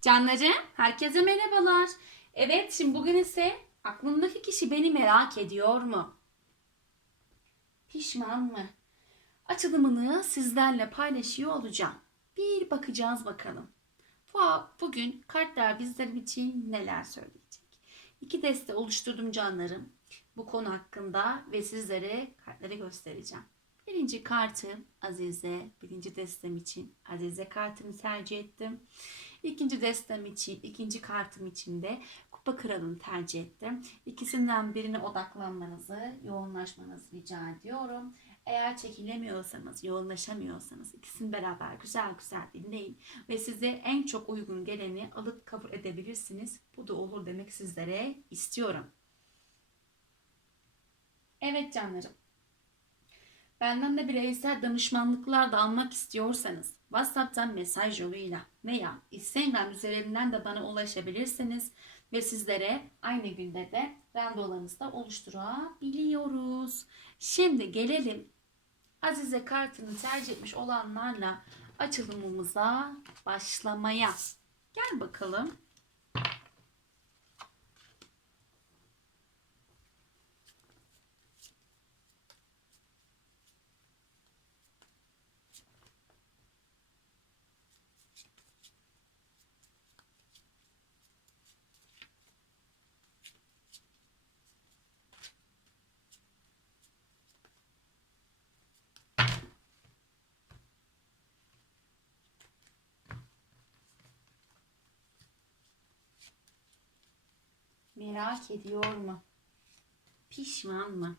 Canlarım, herkese merhabalar. Evet, şimdi bugün ise aklımdaki kişi beni merak ediyor mu? Pişman mı? Açılımını sizlerle paylaşıyor olacağım. Bir bakacağız bakalım. Bu- Bugün kartlar bizler için neler söyleyecek? İki deste oluşturdum canlarım. Bu konu hakkında ve sizlere kartları göstereceğim. Birinci kartım Azize. Birinci destem için Azize kartını tercih ettim. İkinci destem için, ikinci kartım için de Kupa Kralı'nı tercih ettim. İkisinden birine odaklanmanızı, yoğunlaşmanızı rica ediyorum. Eğer çekilemiyorsanız, yoğunlaşamıyorsanız ikisini beraber güzel güzel dinleyin ve size en çok uygun geleni alıp kabul edebilirsiniz. Bu da olur demek sizlere istiyorum. Evet canlarım. Benden de bireysel danışmanlıklar da almak istiyorsanız WhatsApp'tan mesaj yoluyla veya Instagram üzerinden de bana ulaşabilirsiniz ve sizlere aynı günde de randevularınızı da oluşturabiliyoruz. Şimdi gelelim Azize kartını tercih etmiş olanlarla açılımımıza başlamaya. Gel bakalım. Merak ediyor mu? Pişman mı?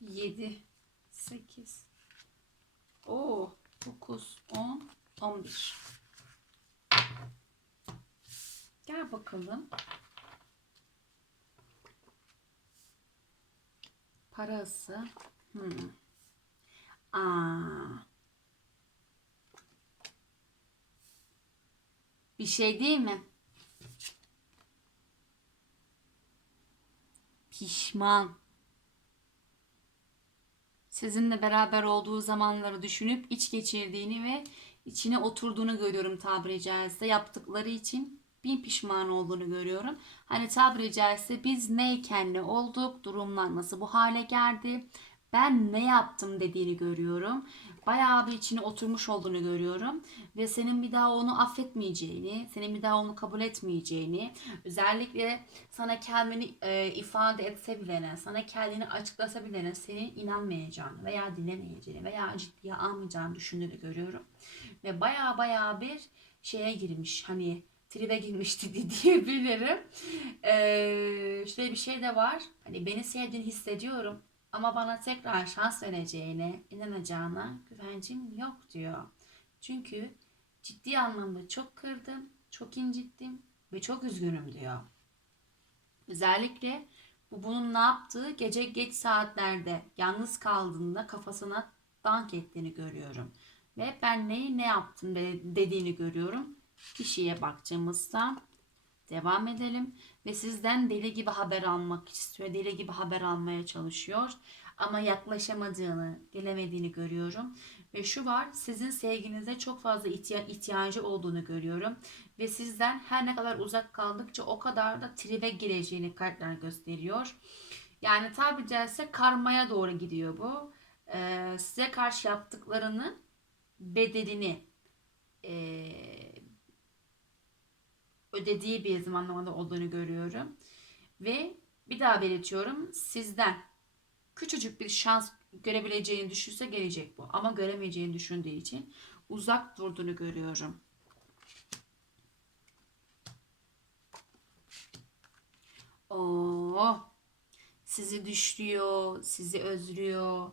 Yedi, sekiz, o dokuz, on, on bir. Gel bakalım. Parası. Hmm. Aa. Bir şey değil mi? Pişman. Sizinle beraber olduğu zamanları düşünüp iç geçirdiğini ve içine oturduğunu görüyorum tabiri caizse. Yaptıkları için bin pişman olduğunu görüyorum. Hani tabiri caizse biz neyken ne olduk, durumlar nasıl bu hale geldi, ben ne yaptım dediğini görüyorum. Bayağı bir içine oturmuş olduğunu görüyorum. Ve senin bir daha onu affetmeyeceğini, senin bir daha onu kabul etmeyeceğini, özellikle sana kendini e, ifade etse bilene, sana kendini açıklasa bilene senin inanmayacağını veya dinlemeyeceğini veya ciddiye almayacağını düşündüğünü görüyorum. Ve bayağı bayağı bir şeye girmiş hani tribe girmişti diyebilirim. Ee, şöyle bir şey de var. Hani beni sevdiğini hissediyorum ama bana tekrar şans vereceğine, inanacağına güvencim yok diyor. Çünkü ciddi anlamda çok kırdım, çok incittim ve çok üzgünüm diyor. Özellikle bu bunun ne yaptığı gece geç saatlerde yalnız kaldığında kafasına dank ettiğini görüyorum. Ve ben neyi ne yaptım dediğini görüyorum kişiye bakacağımızda devam edelim. Ve sizden deli gibi haber almak istiyor. Deli gibi haber almaya çalışıyor. Ama yaklaşamadığını, gelemediğini görüyorum. Ve şu var, sizin sevginize çok fazla ihtiya- ihtiyacı olduğunu görüyorum. Ve sizden her ne kadar uzak kaldıkça o kadar da tribe gireceğini kartlar gösteriyor. Yani tabi caizse karmaya doğru gidiyor bu. Ee, size karşı yaptıklarının bedelini ee, ödediği bir zamanlamada olduğunu görüyorum. Ve bir daha belirtiyorum sizden küçücük bir şans görebileceğini düşünse gelecek bu. Ama göremeyeceğini düşündüğü için uzak durduğunu görüyorum. Oo, sizi düşlüyor, sizi özlüyor,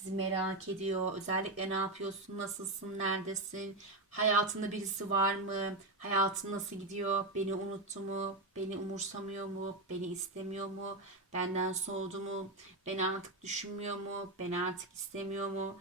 sizi merak ediyor. Özellikle ne yapıyorsun, nasılsın, neredesin, hayatında birisi var mı, hayatın nasıl gidiyor, beni unuttu mu, beni umursamıyor mu, beni istemiyor mu, benden soğudu mu, beni artık düşünmüyor mu, beni artık istemiyor mu.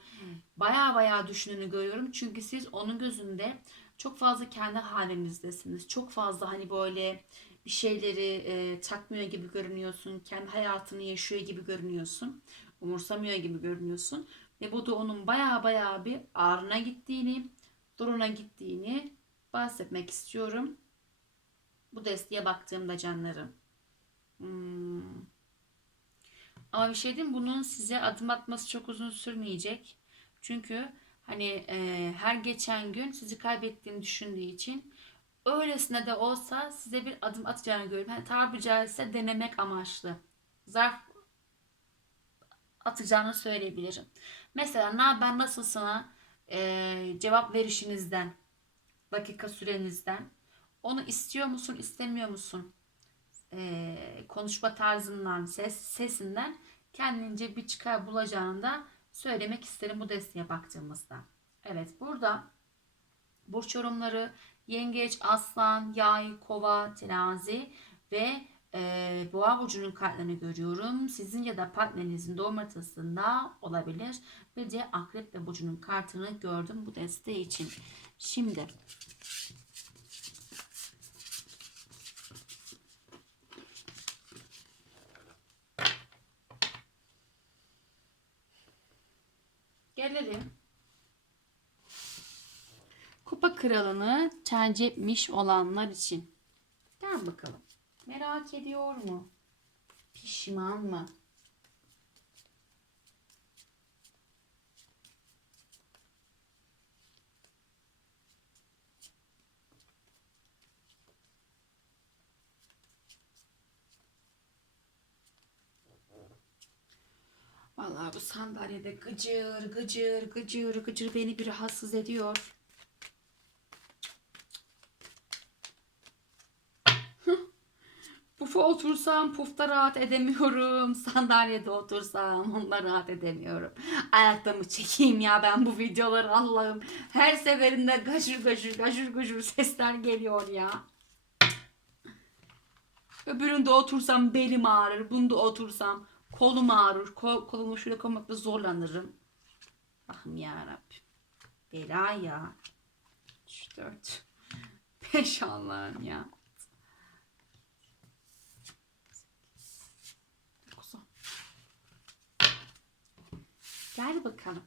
Baya baya düşündüğünü görüyorum. Çünkü siz onun gözünde çok fazla kendi halinizdesiniz. Çok fazla hani böyle bir şeyleri e, takmıyor gibi görünüyorsun. Kendi hayatını yaşıyor gibi görünüyorsun. Umursamıyor gibi görünüyorsun. Ve bu da onun baya baya bir ağrına gittiğini, duruna gittiğini bahsetmek istiyorum. Bu desteğe baktığımda canlarım. Hmm. Ama bir şey diyeyim bunun size adım atması çok uzun sürmeyecek. Çünkü hani e, her geçen gün sizi kaybettiğini düşündüğü için öylesine de olsa size bir adım atacağını görüyorum. Hani tabiri caizse denemek amaçlı. Zarf atacağını söyleyebilirim. Mesela ne haber nasılsına e, cevap verişinizden, dakika sürenizden onu istiyor musun, istemiyor musun? E, konuşma tarzından, ses sesinden kendince bir çıkar bulacağını da söylemek isterim bu desteğe baktığımızda. Evet burada burç yorumları yengeç, aslan, yay, kova, terazi ve e, boğa burcunun kartlarını görüyorum. Sizin ya da partnerinizin doğum haritasında olabilir. Ve de akrep ve burcunun kartını gördüm bu desteği için. Şimdi gelelim Kupa kralını tercih olanlar için. Gel bakalım. Merak ediyor mu? Pişman mı? Vallahi bu sandalyede gıcır gıcır gıcır gıcır beni bir rahatsız ediyor. Otursam pufta rahat edemiyorum. Sandalyede otursam onda rahat edemiyorum. Ayakta mı çekeyim ya ben bu videoları Allah'ım. Her seferinde gaşır gaşır gaşır gaşır sesler geliyor ya. Öbüründe otursam belim ağrır. Bunda otursam kolum ağrır. Kol, kolumu şöyle koymakta zorlanırım. Ahım ya Rabbim. Bela ya. 3, 4, 5 Allah'ım ya. Gel bakalım.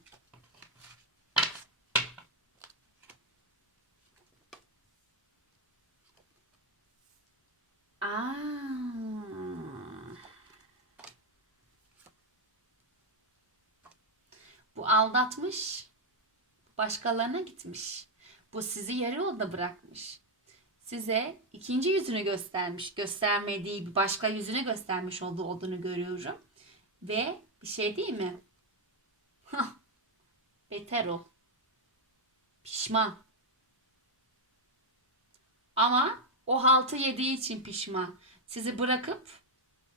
Aa. Bu aldatmış. Başkalarına gitmiş. Bu sizi yarı yolda bırakmış. Size ikinci yüzünü göstermiş. Göstermediği bir başka yüzünü göstermiş olduğu olduğunu görüyorum. Ve bir şey değil mi? Hah. Beter ol. Pişman. Ama o haltı yediği için pişman. Sizi bırakıp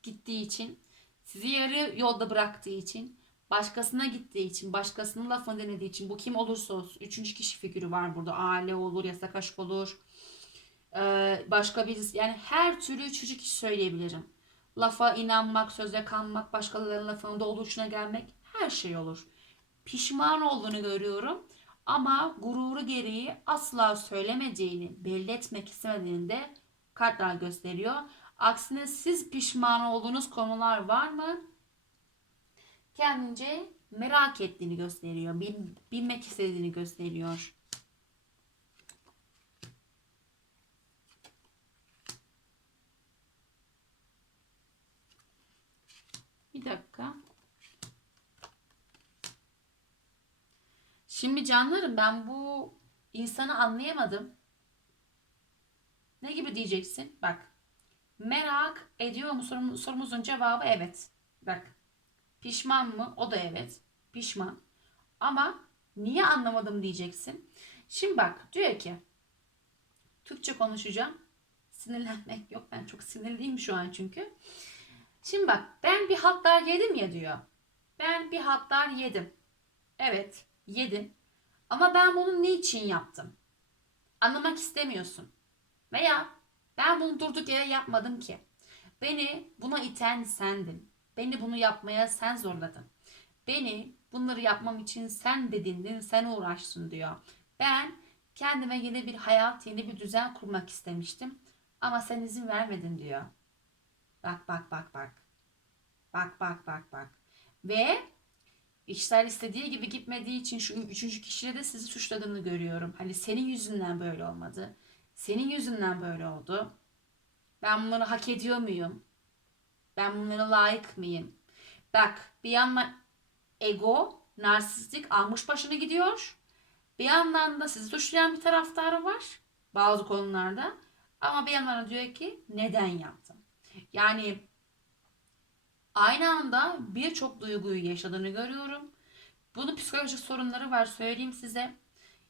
gittiği için, sizi yarı yolda bıraktığı için, başkasına gittiği için, başkasının lafını dinlediği için, bu kim olursa olsun, üçüncü kişi figürü var burada. Aile olur, yasak aşk olur, ee, başka birisi, yani her türlü üçüncü kişi söyleyebilirim. Lafa inanmak, söze kanmak, başkalarının lafının doluşuna gelmek, her şey olur. Pişman olduğunu görüyorum. Ama gururu gereği asla söylemediğini, belli etmek istemediğini de kartlar gösteriyor. Aksine siz pişman olduğunuz konular var mı? Kendince merak ettiğini gösteriyor. Bil, bilmek istediğini gösteriyor. Bir dakika. Şimdi canlarım ben bu insanı anlayamadım. Ne gibi diyeceksin? Bak. Merak ediyor mu sorum, sorumuzun cevabı evet. Bak. Pişman mı? O da evet. Pişman. Ama niye anlamadım diyeceksin. Şimdi bak diyor ki Türkçe konuşacağım. Sinirlenmek yok. Ben çok sinirliyim şu an çünkü. Şimdi bak ben bir hatlar yedim ya diyor. Ben bir hatlar yedim. Evet yedim. Ama ben bunu niçin yaptım? Anlamak istemiyorsun. Veya ben bunu durduk yere yapmadım ki. Beni buna iten sendin. Beni bunu yapmaya sen zorladın. Beni bunları yapmam için sen dedindin, sen uğraştın diyor. Ben Kendime yeni bir hayat, yeni bir düzen kurmak istemiştim. Ama sen izin vermedin diyor. Bak bak bak bak. Bak bak bak bak. Ve işler istediği gibi gitmediği için şu üçüncü kişiyle de sizi suçladığını görüyorum. Hani senin yüzünden böyle olmadı. Senin yüzünden böyle oldu. Ben bunları hak ediyor muyum? Ben bunlara layık mıyım? Bak bir yandan ego, narsistik almış başını gidiyor. Bir yandan da sizi suçlayan bir taraftarı var bazı konularda. Ama bir yandan da diyor ki neden yaptım? Yani aynı anda birçok duyguyu yaşadığını görüyorum. Bunun psikolojik sorunları var söyleyeyim size.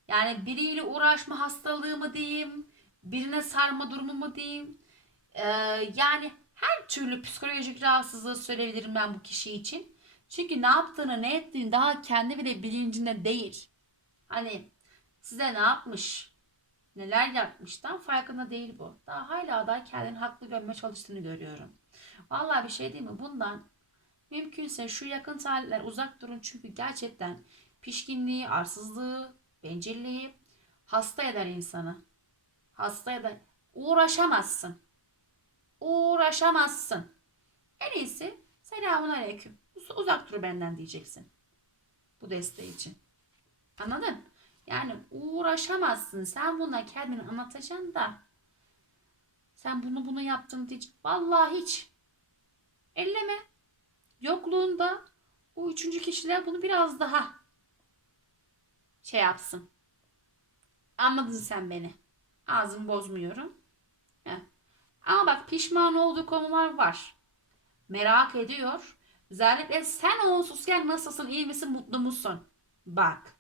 Yani biriyle uğraşma hastalığı mı diyeyim, birine sarma durumu mu diyeyim. Ee, yani her türlü psikolojik rahatsızlığı söyleyebilirim ben bu kişi için. Çünkü ne yaptığını ne ettiğini daha kendi bile bilincinde değil. Hani size ne yapmış, neler yapmıştan farkında değil bu. Daha hala da kendini haklı görmeye çalıştığını görüyorum. Vallahi bir şey değil mi? Bundan mümkünse şu yakın tarihler uzak durun çünkü gerçekten pişkinliği, arsızlığı, bencilliği hasta eder insanı. Hasta eder. Uğraşamazsın. Uğraşamazsın. En iyisi selamun aleyküm. Uz- Uzak dur benden diyeceksin. Bu desteği için. Anladın? Yani uğraşamazsın. Sen buna kendini anlatacaksın da sen bunu bunu yaptın diyecek. Vallahi hiç. Elleme. Yokluğunda o üçüncü kişiler bunu biraz daha şey yapsın. Anladın sen beni. Ağzımı bozmuyorum. Heh. Ama bak pişman olduğu konular var. Merak ediyor. Özellikle sen onsuzken nasılsın, iyi misin, mutlu musun? Bak.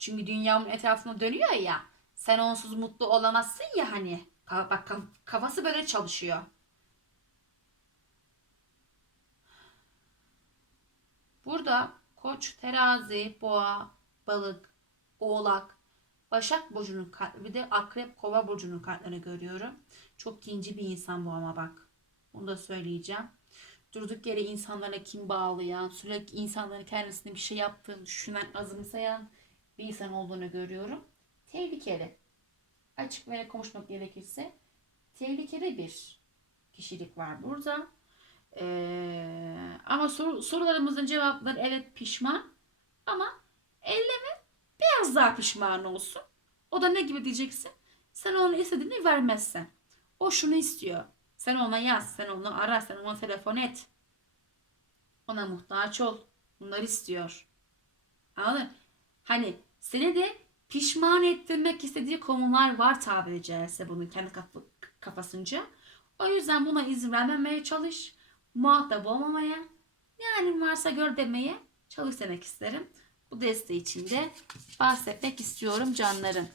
Çünkü dünyamın etrafında dönüyor ya. Sen onsuz mutlu olamazsın ya hani. Bak kaf- kafası böyle çalışıyor. Burada koç, terazi, boğa, balık, oğlak, başak burcunun kartları bir de akrep, kova burcunun kartlarını görüyorum. Çok kinci bir insan bu ama bak. Bunu da söyleyeceğim. Durduk yere insanlara kim bağlayan, sürekli insanların kendisine bir şey yaptığını düşünen, azımsayan bir insan olduğunu görüyorum. Tehlikeli. Açık ve konuşmak gerekirse tehlikeli bir kişilik var burada. Ee, ama soru, sorularımızın cevapları evet pişman ama elleme biraz daha pişman olsun. O da ne gibi diyeceksin? Sen ona istediğini vermezsen. O şunu istiyor. Sen ona yaz, sen onu ara, sen ona telefon et. Ona muhtaç ol. Bunları istiyor. Anladın? Hani seni de pişman ettirmek istediği konular var tabiri caizse bunun kendi kaf- kafasınca. O yüzden buna izin vermemeye çalış. Muhatap olmamaya. Yani varsa gör demeye çalış demek isterim. Bu desteği için de bahsetmek istiyorum canlarım.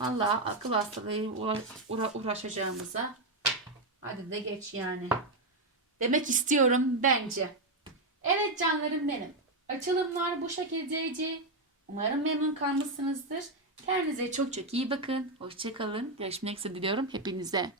Vallahi akıl hastalığıyla uğra- uğra- uğraşacağımıza hadi de geç yani. Demek istiyorum bence. Evet canlarım benim. Açılımlar bu şekildeydi. Umarım memnun kalmışsınızdır. Kendinize çok çok iyi bakın. Hoşçakalın. Görüşmek üzere diliyorum hepinize.